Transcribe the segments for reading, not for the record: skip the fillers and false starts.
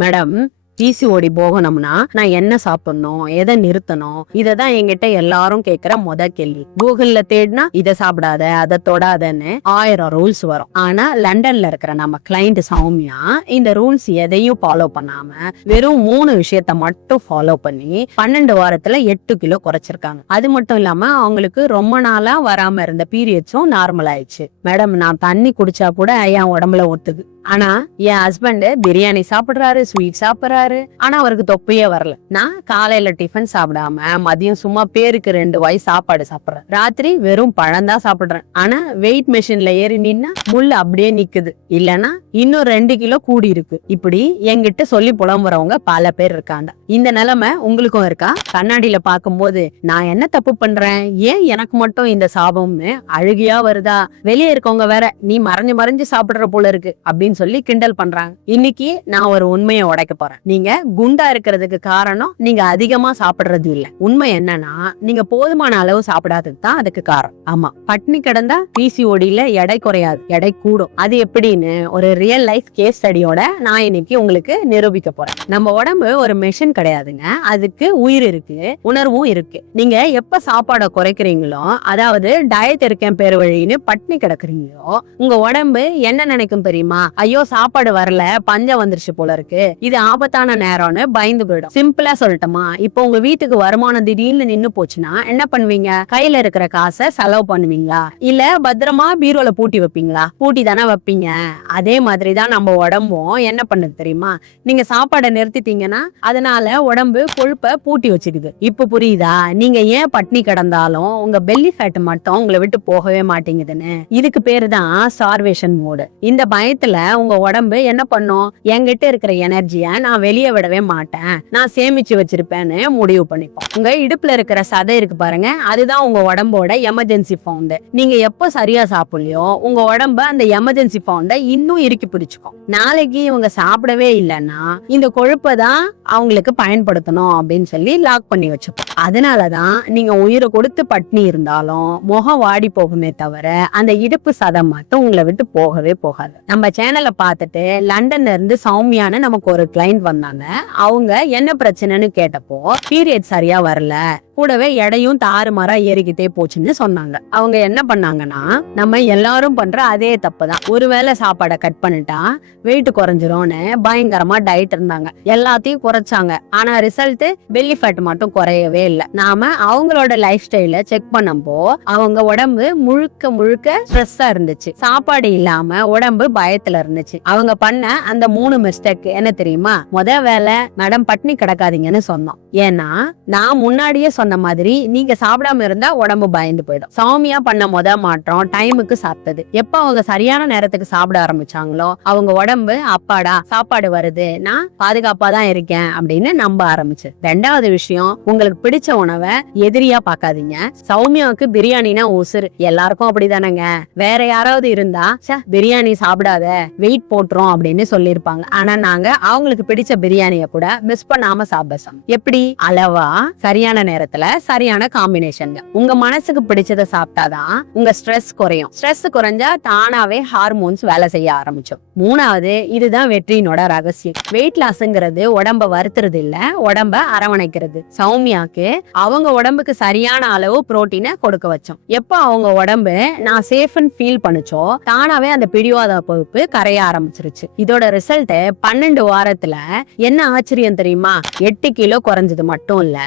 Madam, PCOD போகணும்னா நான் என்ன சாப்பிடணும், எதை நிறுத்தணும், இததான் என்கிட்ட எல்லாரும் கேக்குற கேள்வி. கூகுள்ல தேடினா இதை சாப்பிடாத, அதை தொடாதன்னு 1000 ரூல்ஸ் வரும். ஆனா லண்டன்ல இருக்கிற நம்ம கிளைண்ட் சௌமியா இந்த ரூல்ஸ் எதையும் ஃபாலோ பண்ணாம வெறும் 3 விஷயத்த மட்டும் ஃபாலோ பண்ணி 12 வாரத்துல 8 கிலோ குறைச்சிருக்காங்க. அது மட்டும் இல்லாம அவங்களுக்கு ரொம்ப நாளா வராம இருந்த பீரியட்ஸும் நார்மல் ஆயிடுச்சு. மேடம், நான் தண்ணி குடிச்சா கூட என் உடம்புல ஒத்துக்கு. ஆனா என் ஹஸ்பண்ட் பிரியாணி சாப்பிடுறாரு, ஸ்வீட் சாப்பிடுறாரு, ஆனா அவருக்கு தொப்பையே வரல. நான் காலையில டிஃபன் சாப்பிடாம மதியம் சும்மா பேருக்கு 2 வாய் சாப்பாடு சாப்பிடுறேன். ராத்திரி வெறும் பழம் தான் சாப்பிடுறேன். ஆனா வெயிட் மெஷின்ல ஏறி நின்னா முள்ளு அப்படியே நிக்குது, இல்லன்னா இன்னும் 2 கிலோ கூடி இருக்கு. இப்படி என்கிட்ட சொல்லி புலம்புறவங்க பல பேர் இருக்காங்க. இந்த நிலைமை உங்களுக்கும் இருக்கா? கண்ணாடியில பாக்கும்போது நான் என்ன தப்பு பண்றேன், ஏன் எனக்கு மட்டும் இந்த சாபம்னு அழுகியா வருதா? வெளியே இருக்கவங்க வேற நீ மறைஞ்சு மறைஞ்சு சாப்பிடுற போல இருக்கு அப்படின்னு சொல்லி கிண்டல் பண்றாங்க. இன்னைக்கு நான் ஒரு உண்மையை உடைக்க போறேன். நீங்க குண்டா இருக்கிறதுக்கு காரணம் நீங்க அதிகமா சாப்பிடுறது இல்ல. உண்மை என்னன்னா நீங்க போதுமான அளவு சாப்பிடாதது தான் அதுக்கு காரணம். ஆமா, பட்னி கிடந்தா பிசிஓடில எடை குறையாது, எடை கூடும். அது எப்படின்னு ஒரு ரியல் லைஃப் கேஸ் ஸ்டடியோட நான் இன்னைக்கு உங்களுக்கு நிரூபிக்க போறேன். நம்ம உடம்பு ஒரு மெஷின் கிடையாதுங்க. அதுக்கு உயிர் இருக்கு, உணர்வும் இருக்கு. நீங்க எப்ப சாப்பாடை குறைக்கிறீங்களோ, அதாவது டயட் இருக்கேன் பேரு வழின்னு பட்னி கிடக்குறீங்களோ, உங்க உடம்பு என்ன நினைக்கும் தெரியுமா? ஐயோ, சாப்பாடு வரல, பஞ்சம் வந்துருச்சு போல இருக்கு, இது ஆபத்தான நேரம்னு பயந்து போயிடும். சிம்பிளா சொல்லட்டுமா, இப்போ உங்க வீட்டுக்கு வருமானம் திடீர்னு நின்னு போச்சுன்னா என்ன பண்ணுவீங்க? கையில இருக்கிற காசை செலவு பண்ணுவீங்களா, இல்ல பத்திரமா பீரோல பூட்டி வைப்பீங்களா? பூட்டி தானே வைப்பீங்க. அதே மாதிரிதான் நம்ம உடம்பும் என்ன பண்ணுது தெரியுமா? நீங்க சாப்பாடை நிறுத்திட்டீங்கன்னா அதனால உடம்பு கொழுப்பை பூட்டி வச்சுக்குது. இப்ப புரியுதா நீங்க ஏன் பட்னி கிடந்தாலும் உங்க பெல்லி ஃபேட் மட்டும் உங்களை விட்டு போகவே மாட்டேங்குதுன்னு? இதுக்கு பேரு தான் ஸ்டார்வேஷன் மோடு. இந்த பயத்துல உங்க உடம்பு என்ன பண்ணும்? என்கிட்ட இருக்கிற எனர்ஜிய நான் வெளியே விடவே மாட்டேன், நான் சேமிச்சு வச்சிருப்பேன்னு முடிவு பண்ணிப்போம். உங்க இடுப்புல இருக்கிற சதை இருக்கு பாருங்க, அதுதான் உங்க உடம்போட எமர்ஜென்சி ஃபவுண்ட். நீங்க எப்போ சரியா சாப்பிடலையோ உங்க உடம்பு அந்த எமர்ஜென்சி ஃபவுண்ட இன்னும் இறுக்கி பிடிச்சுக்கும். நாளைக்கு இவங்க சாப்பிடவே இல்லைன்னா இந்த கொழுப்பை தான் அவங்களுக்கு பயன்படுத்தணும் அப்படின்னு சொல்லி லாக் பண்ணி வச்சுப்போம். அதனாலதான் நீங்க உயிரை கொடுத்து பட்னி இருந்தாலும் முகம் வாடி போகுமே தவிர அந்த இடுப்பு சதை மட்டும் உங்களை விட்டு போகவே போகாது. நம்ம சேனலை பார்த்துட்டு லண்டன்ல இருந்து சௌமியான்னு நமக்கு ஒரு கிளைண்ட் வந்தாங்க. அவங்க என்ன பிரச்சனைன்னு கேட்டப்போ பீரியட் சரியா வரல, கூடவே எடையும் தாறுமாறா ஏறிக்கிட்டே போச்சுன்னு சொன்னாங்க. அவங்க என்ன பண்ணாங்கன்னா நம்ம எல்லாரும் பண்ற அதே தப்புதான், ஒருவேளை சாப்பாடை கட் பண்ணிட்டா வெயிட் குறைஞ்சிரும்னு பயங்கரமா டயட் இருந்தாங்க. எல்லாத்தையும் குறைச்சாங்க. ஆனா ரிசல்ட் பெல்லி ஃபேட் மட்டும் குறையவே இல்லை. நாம அவங்களோட லைஃப் ஸ்டைல செக் பண்ணப்போ அவங்க உடம்பு முழுக்க முழுக்க ஸ்ட்ரெஸ்ஸா இருந்துச்சு. சாப்பாடு இல்லாம உடம்பு பயத்துல இருந்துச்சு. அவங்க பண்ண அந்த 3 மிஸ்டேக் என்ன தெரியுமா? வேலை, மேடம் பட்னி கிடக்காதீங்கன்னு சொன்னோம். ஏன்னா நான் முன்னாடியே சொன்ன மாதிரி நீங்க சாப்பிடாம இருந்தா உடம்பு பயந்து போயிடும். சௌமியா பண்ண மாற்றம் டைமுக்கு சாப்பிட்டது. எப்ப அவங்க சரியான நேரத்துக்கு சாப்பிட ஆரம்பிச்சாங்களோ அவங்க உடம்பு அப்பாடா சாப்பாடு வருது, நான் பாதுகாப்பா தான் இருக்கேன் அப்படின்னு நம்ப ஆரம்பிச்சு. 2வது விஷயம், உங்களுக்கு பிடிச்ச உணவை எதிரியா பாக்காதீங்க. சௌமியாவுக்கு பிரியாணினா உசுறு, எல்லாருக்கும் அப்படிதானங்க. வேற யாராவது இருந்தா பிரியாணி சாப்பிடாத, வெயிட் போட்டுரும் அப்படின்னு சொல்லிருப்பாங்க. ஆனா நாங்க அவங்களுக்கு பிடிச்ச பிரியாணிய கூட மிஸ் பண்ணாம சாப்பிடுறோம். எப்படி? அளவா, சரியான நேரத்துல, சரியான காம்பினேஷன்ல. உங்க மனசுக்கு பிடிச்சத சாப்பிட்டாதான் உங்க ஸ்ட்ரெஸ் குறையும். ஸ்ட்ரெஸ் குறைஞ்சா தானாவே ஹார்மோன்ஸ் வேலை செய்ய ஆரம்பிச்சோம். 3வது, இதுதான் வெற்றியினோட ரகசியம். வெயிட் லாஸ்ங்கிறது உடம்ப வருத்துறது இல்ல, உடம்ப அரவணைக்கிறது. சௌமியாக்கு அவங்க உடம்புக்கு சரியான அளவு புரோட்டீனை கொடுக்க வச்சோம். எப்ப அவங்க உடம்பு நான் சேஃப்னு ஃபீல் பண்ணுச்சோ தானாவே அந்த பிடிவாத பகுப்பு கரைய ஆரம்பிச்சிருச்சு. இதோட ரிசல்ட் 12 வாரத்துல என்ன ஆச்சரியம் தெரியுமா? 8 கிலோ குறைஞ்சது மட்டும் இல்ல,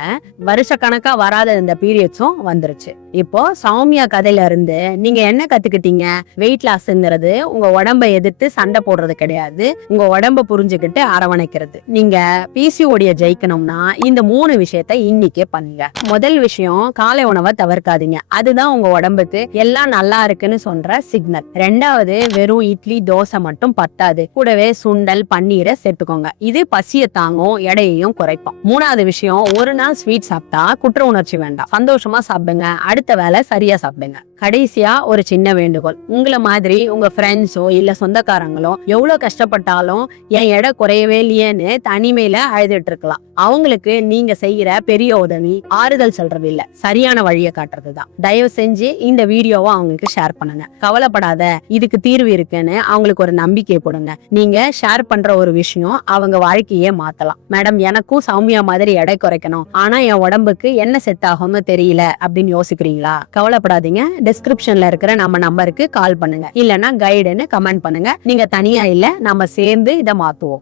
வருஷ கணக்கா வராத இந்த பீரியட்ஸும் வந்துருச்சு. இப்போ சௌமியா கதையில இருந்து நீங்க என்ன கத்துக்கிட்டீங்க? வெயிட் லாஸ்ங்கிறது உங்க உடம்பை எதிர்த்து சண்டை போடுறது கிடையாது, உங்க உடம்ப புரிஞ்சுக்கிட்டு அரவணைக்கிறது. நீங்க பிசிஓடிய ஜெயிக்கணும்னா இந்த 3 விஷயத்த இன்னைக்கே பண்ணுங்க. முதல் விஷயம், காலை உணவை தவிர்க்காதீங்க. அதுதான் உங்க உடம்புக்கு எல்லாம் நல்லா இருக்குன்னு சொல்ற சிக்னல். 2வது, வெறும் இட்லி தோசை மட்டும் பத்தாது, கூடவே சுண்டல் பன்னீரை சேர்த்துக்கோங்க. இது பசியை தாங்கும், எடையையும் குறைப்போம். 3வது விஷயம், ஒரு நாள் ஸ்வீட் சாப்பிட்டா குற்ற உணர்ச்சி வேண்டாம், சந்தோஷமா சாப்பிடுங்க, அடுத்த வேலை சரியா சாப்பிடுங்க. கடைசியா ஒரு சின்ன வேண்டுகோள், உங்களை மாதிரி உங்க ஃப்ரெண்ட்ஸோ இல்ல சொந்தக்காரங்களோ எவ்வளவு கஷ்டப்பட்டாலும் என் எடை குறையவே இல்லையேன்னு தனிமையில அழுதுட்டு இருக்கலாம். அவங்களுக்கு நீங்க செய்யற பெரிய உதவி ஆறுதல் சொல்றது இல்ல, சரியான வழியை காட்டுறதுதான். தயவு செஞ்சு இந்த வீடியோவை அவங்களுக்கு ஷேர் பண்ணுங்க. கவலைப்படாத, இதுக்கு தீர்வு இருக்குன்னு அவங்களுக்கு ஒரு நம்பிக்கை கொடுங்க. நீங்க ஷேர் பண்ற ஒரு விஷயம் அவங்க வாழ்க்கையே மாத்தலாம். மேடம், எனக்கும் சௌமியா மாதிரி எடை குறைக்கணும், ஆனா என் உடம்புக்கு என்ன செட் ஆகும்னு தெரியல அப்படின்னு யோசிக்கிறீங்களா? கவலைப்படாதீங்க. டிஸ்கிரிப்ஷன்ல இருக்கிற நம்ம நம்பருக்கு கால் பண்ணுங்க, இல்லனா கைடுன்னு கமெண்ட் பண்ணுங்க. நீங்க தனியா இல்ல, நம்ம சேர்ந்து இதை மாத்துவோம்.